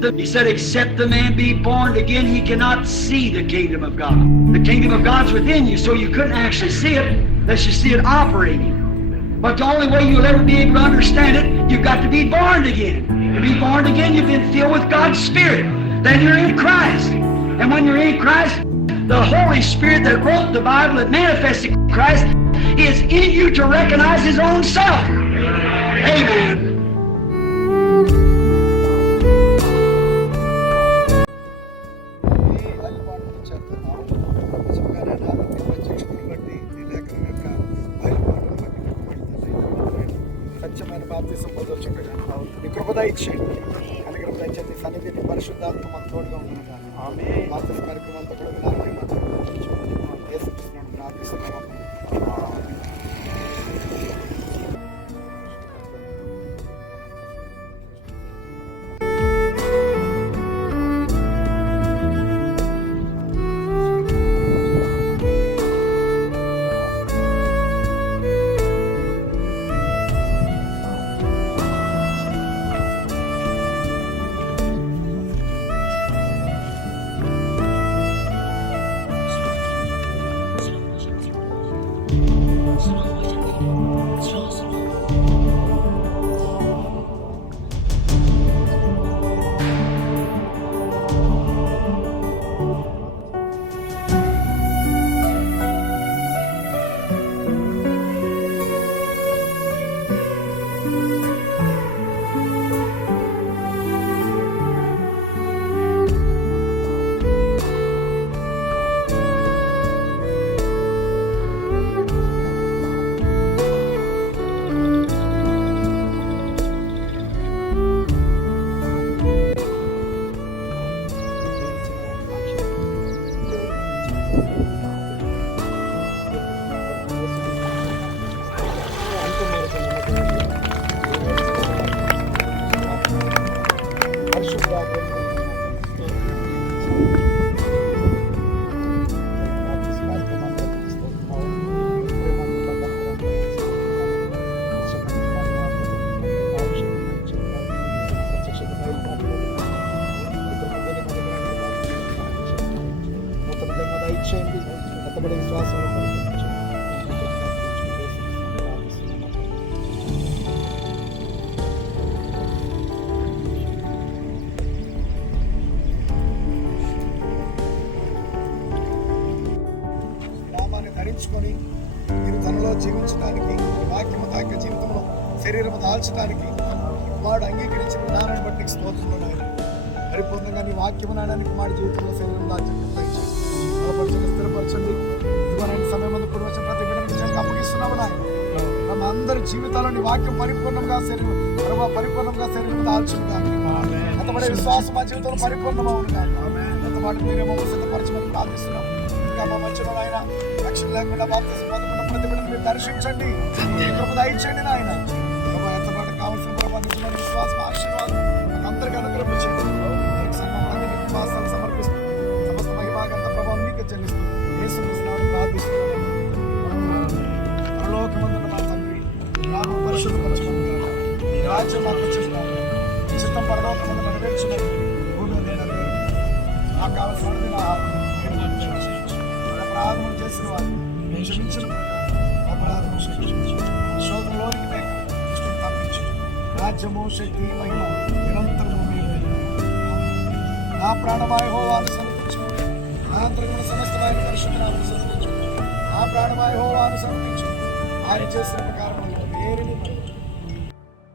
He said, except the man be born again, he cannot see the kingdom of God. The kingdom of God's within you, so you couldn't actually see it unless you see it operating. But the only way you'll ever be able to understand it, you've got to be born again. To be born again, you've been filled with God's Spirit. Then you're in Christ. And when you're in Christ, the Holy Spirit that wrote the Bible, that manifested Christ, is in you to recognize His own self. Amen. స్వచ్ఛమైన బాప్తిసం పొందొచ్చుగా నీ కృప దయచేయండి. అనుగ్రహం దయచేయండి. సన్నిధిని పరిశుద్ధాత్మ మన తోడుగా ఉన్నాను కానీ బాప్తిసం కార్యక్రమాలతో కూడా యేసుక్రీస్తునామమున ప్రార్థిస్తున్నాము. ఎత్తబడే విశ్వాసం నామాన్ని ధరించుకొని మీరు తనలో జీవించడానికి వాక్యము తాక జీవితంలో శరీరము దాల్చడానికి వాడు అంగీకరించిన విధానాన్ని బట్టి స్తోత్రం. పరిపూర్ణంగా నీ వాక్యము నాడానికి వాడి జీవితంలో శరీరం దాల్చండి, బలపరచండి, స్థిరపరచండి. ఇవ్వనైన సమయం ముందు ఇప్పుడు వచ్చిన ప్రతి బిడ్డకి అప్పగిస్తున్నాము నాయన. మన అందరి జీవితాల్లో నీ వాక్యం పరిపూర్ణంగా శరీరం దాల్చుగా ఎంతబడే విశ్వాసం మా జీవితంలో పరిపూర్ణమవును కాదు. ఎంతపాటు మీరేమో సిద్ధపరచమని ప్రార్థిస్తున్నాం. ఇంకా మా మధ్యలో ఆయన రక్షణ లేకుండా బాప్తిసం పొందుకున్న ప్రతి బిడ్డను మీరు దర్శించండి, కృప దయచేయండి నాయన. ఎంతపాటు కావాల్సిన ప్రభావం విశ్వాసం ఆశీర్వాదం మాకు అందరికీ అనుగ్రహించండి. విశ్వాసాలు సమర్పిస్తూ సమస్త మహిమాగంత ప్రభావం మీకు చెల్లిస్తూ యేసుక్రీస్తునామమున ప్రార్థిస్తున్నాము. పరలోకమందున్న మా తండ్రి, నామం పరిశుద్ధపరచబడును గాక. నీ రాజ్యం మాకు వచ్చేస్తున్నాము. నీ చిత్తం పరలోకమందు నెరవేర్చున్నది భూమి మీద నెరవేరును. మాకు కావలసిన అపరాధములు చేసిన వారు క్షమించిన అపరాధము క్షమించు. శోధంలోనికి తప్పించు. రాజ్యము శక్తి మహిమ నిరంతరము నా ప్రాణమాయ యెహోవాను సన్నిధించు. నా అంతరంగమున సమస్తమైన పరిశుద్ధనామమును సన్నిధించు. నా ప్రాణమాయ యెహోవాను సన్నిధించు. ఆయన చేసిన ప్రకారం వేరిని